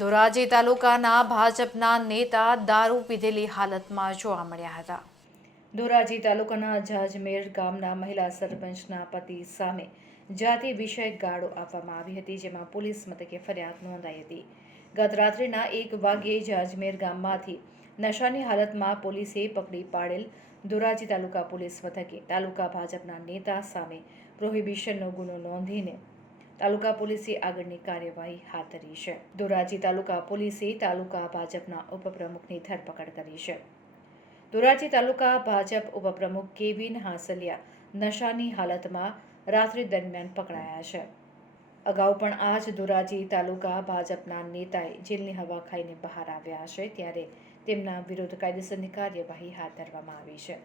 ધોરાજી તાલુકાના ભાજપના નેતા દારૂ પીધેલી હાલતમાં જોવા મળ્યા હતા. ધોરાજી તાલુકાના જાજમેર ગામના મહિલા સરપંચના પતિ સામે જાતિ વિષયક ગાળો આપવામાં આવી હતી, જેમાં પોલીસ મથકે ફરિયાદ નોંધાઈ હતી. ગત રાત્રિના એક વાગ્યે જાજમેર ગામમાંથી નશાની હાલતમાં પોલીસે પકડી પાડેલ ધોરાજી તાલુકા પોલીસ મથકે. તાલુકા ભાજપના નેતા સામે પ્રોહિબિશનનો ગુનો નોંધીને તાલુકા પોલીસે આગળની કાર્યવાહી હાથ ધરી છે. ધોરાજી તાલુકા પોલીસે તાલુકા ભાજપના ઉપપ્રમુખની ધરપકડ કરી છે. ધોરાજી તાલુકા ભાજપ ઉપપ્રમુખ કેવિન હાંસલિયા નશાની હાલતમાં રાત્રિ દરમિયાન પકડાયા છે. અગાઉ પણ આ જ ધોરાજી તાલુકા ભાજપના નેતાએ જેલની હવા ખાઈને બહાર આવ્યા છે ત્યારે તેમના વિરુદ્ધ કાયદેસરની કાર્યવાહી હાથ ધરવામાં આવી છે.